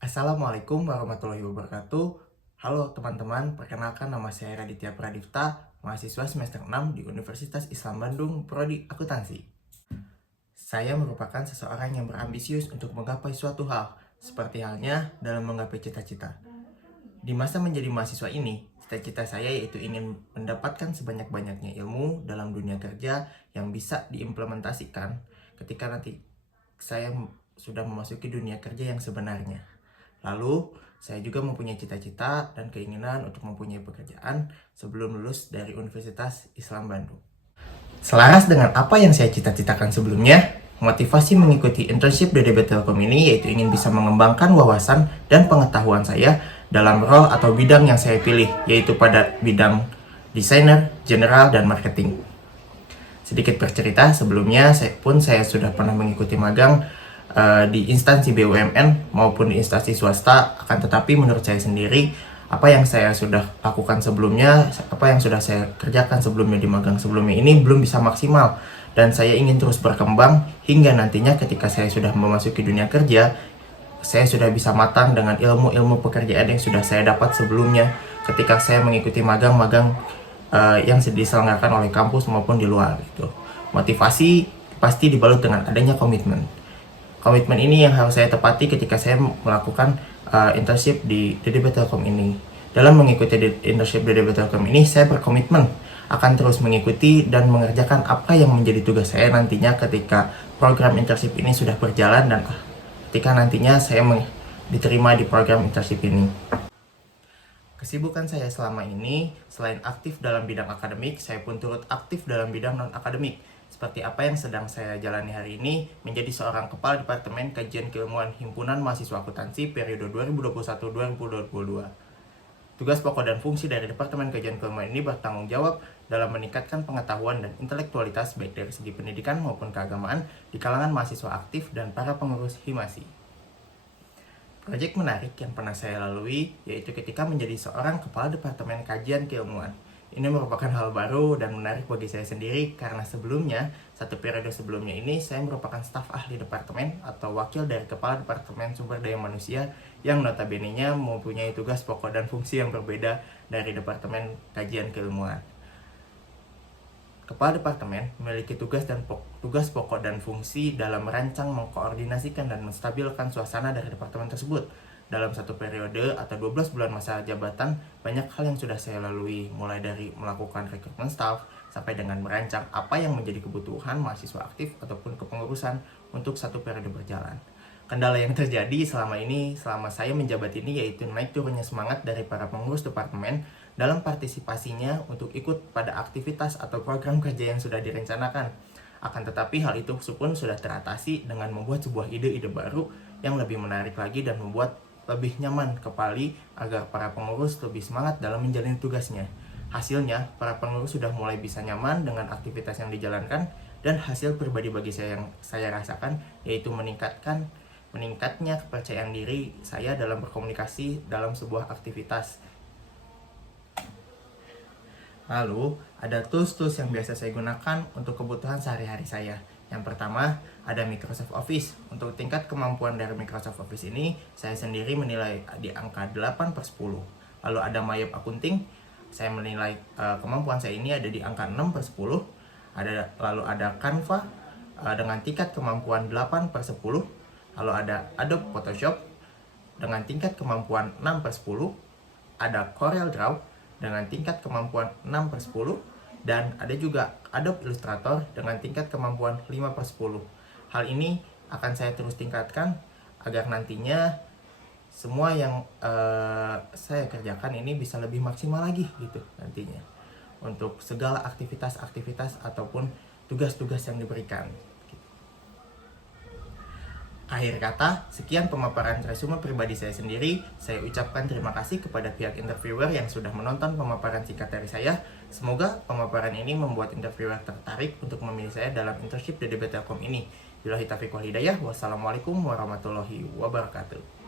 Assalamualaikum warahmatullahi wabarakatuh. Halo teman-teman, perkenalkan nama saya Raditya Pradipta, mahasiswa semester 6 di Universitas Islam Bandung, Prodi Akuntansi. Saya merupakan seseorang yang berambisius untuk menggapai suatu hal, seperti halnya dalam menggapai cita-cita. Di masa menjadi mahasiswa ini, cita-cita saya yaitu ingin mendapatkan sebanyak-banyaknya ilmu dalam dunia kerja yang bisa diimplementasikan ketika nanti saya sudah memasuki dunia kerja yang sebenarnya. Lalu, saya juga mempunyai cita-cita dan keinginan untuk mempunyai pekerjaan sebelum lulus dari Universitas Islam Bandung. Selaras dengan apa yang saya cita-citakan sebelumnya, motivasi mengikuti internship DDB Telkom ini yaitu ingin bisa mengembangkan wawasan dan pengetahuan saya dalam role atau bidang yang saya pilih, yaitu pada bidang desainer, general, dan marketing. Sedikit bercerita, sebelumnya saya sudah pernah mengikuti magang di instansi BUMN maupun di instansi swasta, akan tetapi menurut saya sendiri apa yang saya sudah lakukan sebelumnya, apa yang sudah saya kerjakan sebelumnya di magang sebelumnya ini belum bisa maksimal, dan saya ingin terus berkembang hingga nantinya ketika saya sudah memasuki dunia kerja, saya sudah bisa matang dengan ilmu-ilmu pekerjaan yang sudah saya dapat sebelumnya ketika saya mengikuti magang-magang yang diselenggarakan oleh kampus maupun di luar gitu. Motivasi pasti dibalut dengan adanya komitmen. Komitmen ini yang harus saya tepati ketika saya melakukan internship di DDB Telkom ini. Dalam mengikuti internship DDB Telkom ini, saya berkomitmen akan terus mengikuti dan mengerjakan apa yang menjadi tugas saya nantinya ketika program internship ini sudah berjalan dan ketika nantinya saya diterima di program internship ini. Kesibukan saya selama ini, selain aktif dalam bidang akademik, saya pun turut aktif dalam bidang non-akademik. Seperti apa yang sedang saya jalani hari ini, menjadi seorang Kepala Departemen Kajian Keilmuan Himpunan Mahasiswa Akuntansi periode 2021-2022. Tugas pokok dan fungsi dari Departemen Kajian Keilmuan ini bertanggung jawab dalam meningkatkan pengetahuan dan intelektualitas baik dari segi pendidikan maupun keagamaan di kalangan mahasiswa aktif dan para pengurus Himasi. Proyek menarik yang pernah saya lalui yaitu ketika menjadi seorang Kepala Departemen Kajian Keilmuan. Ini merupakan hal baru dan menarik bagi saya sendiri karena sebelumnya, satu periode sebelumnya ini saya merupakan staf ahli departemen atau wakil dari Kepala Departemen Sumber Daya Manusia yang notabene-nya mempunyai tugas pokok dan fungsi yang berbeda dari Departemen Kajian Keilmuan. Kepala Departemen memiliki tugas pokok dan fungsi dalam merancang, mengkoordinasikan, dan menstabilkan suasana dari departemen tersebut. Dalam satu periode atau 12 bulan masa jabatan, banyak hal yang sudah saya lalui, mulai dari melakukan rekrutmen staff, sampai dengan merancang apa yang menjadi kebutuhan mahasiswa aktif ataupun kepengurusan untuk satu periode berjalan. Kendala yang terjadi selama saya menjabat ini yaitu naik turunnya semangat dari para pengurus departemen dalam partisipasinya untuk ikut pada aktivitas atau program kerja yang sudah direncanakan. Akan tetapi hal itu pun sudah teratasi dengan membuat sebuah ide-ide baru yang lebih menarik lagi dan membuat lebih nyaman kembali agar para pengurus lebih semangat dalam menjalani tugasnya. Hasilnya, para pengurus sudah mulai bisa nyaman dengan aktivitas yang dijalankan, dan hasil pribadi bagi saya yang saya rasakan yaitu meningkatnya kepercayaan diri saya dalam berkomunikasi dalam sebuah aktivitas. Lalu, ada tools-tools yang biasa saya gunakan untuk kebutuhan sehari-hari saya. Yang pertama, ada Microsoft Office. Untuk tingkat kemampuan dari Microsoft Office ini, saya sendiri menilai di angka 8/10. Lalu ada Mayop Accounting, saya menilai kemampuan saya ini ada di angka 6/10. Lalu ada Canva dengan tingkat kemampuan 8/10. Lalu ada Adobe Photoshop dengan tingkat kemampuan 6/10. Ada Corel Draw dengan tingkat kemampuan 6/10. Dan ada juga Adobe Illustrator dengan tingkat kemampuan 5/10. Hal ini akan saya terus tingkatkan agar nantinya semua yang saya kerjakan ini bisa lebih maksimal lagi gitu nantinya untuk segala aktivitas-aktivitas ataupun tugas-tugas yang diberikan. Akhir kata, sekian pemaparan resume pribadi saya sendiri. Saya ucapkan terima kasih kepada pihak interviewer yang sudah menonton pemaparan singkat dari saya. Semoga pemaparan ini membuat interviewer tertarik untuk memilih saya dalam internship DDB Telkom ini. Billahi taufiq wal hidayah. Wassalamualaikum warahmatullahi wabarakatuh.